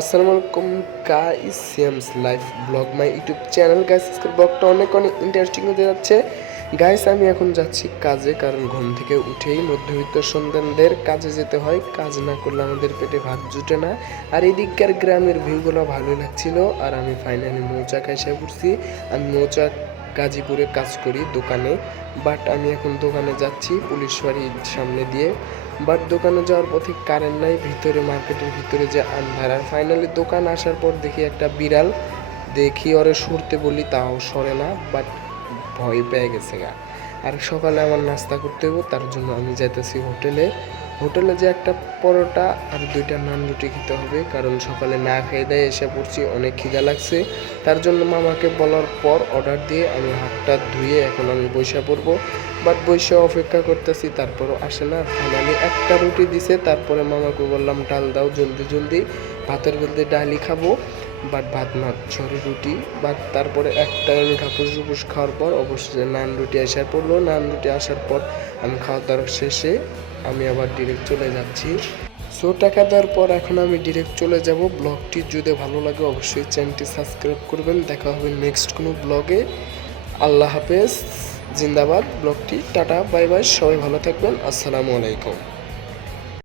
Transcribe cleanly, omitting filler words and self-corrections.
আসসালামু আলাইকুম guys, CMS life blog my YouTube channel. Guys আজকের ব্লগটা অনেক ইন্টারেস্টিং হতে যাচ্ছে। গাইস আমি এখন যাচ্ছি কাজে, কারণ ঘুম থেকে উঠেই মধ্যবিত্ত সন্তানদের কাজে যেতে হয়। কাজ না করলে আমাদের পেটে ভাত জুটে না। আর এদিককার গ্রামের ভিউগুলো ভালোই লাগছিল। আর আমি ফাইনালি মৌচাক এসে পড়ছি। আমি মৌচাক গাজীপুরে কাজ করি দোকানে, বাট আমি এখন দোকানে যাচ্ছি পুলিশ বাড়ির সামনে দিয়ে। বাট দোকানে যাওয়ার পথে কারেন্ট নাই, ভিতরে মার্কেটের ভিতরে যে আন্ধার। আর ফাইনালি দোকান আসার পর দেখি একটা বিড়াল, দেখি ওরে সরতে বলি তাও সরে না, বাট ভয় পেয়ে গেছে গা। আর সকালে আমার নাস্তা করতে হইব, তার জন্য আমি যাইতেছি হোটেলে যে একটা পরোটা আর 2টা নান রুটি খেতে হবে, কারণ সকালে না খেয়ে দেয় এসে পড়ছি, অনেক খিদা লাগছে। তার জন্য মামাকে বলার পর অর্ডার দিয়ে আমি হাতটা ধুয়ে এখন আমি বসে পড়বো। বাট বসে অপেক্ষা করতেছি, তারপরও আসে না। ফাইনালি একটা রুটি দিছে, তারপরে মামাকে বললাম ডাল দাও জলদি জলদি, ভাতের বলতে ডালই খাবো, বাট ভাত না, সরি রুটি। বাট তারপরে একটা আমি কাপুস খাওয়ার পর অবশ্যই নান রুটি আসার পড়লো। নান রুটি আসার পর আমি খাওয়া দাওয়ার শেষে আমি আবার ডিরেক্ট চলে যাচ্ছি। সো টাকা দেওয়ার পর এখন আমি ডিরেক্ট চলে যাব। ব্লগটি যদি ভালো লাগে অবশ্যই চ্যানেলটি সাবস্ক্রাইব করবেন। দেখা হবে নেক্সট কোনো ব্লগে। আল্লাহ হাফেজ, জিন্দাবাদ। ব্লগটি টাটা, বাই বাই, সবাই ভালো থাকবেন। আসসালামু আলাইকুম।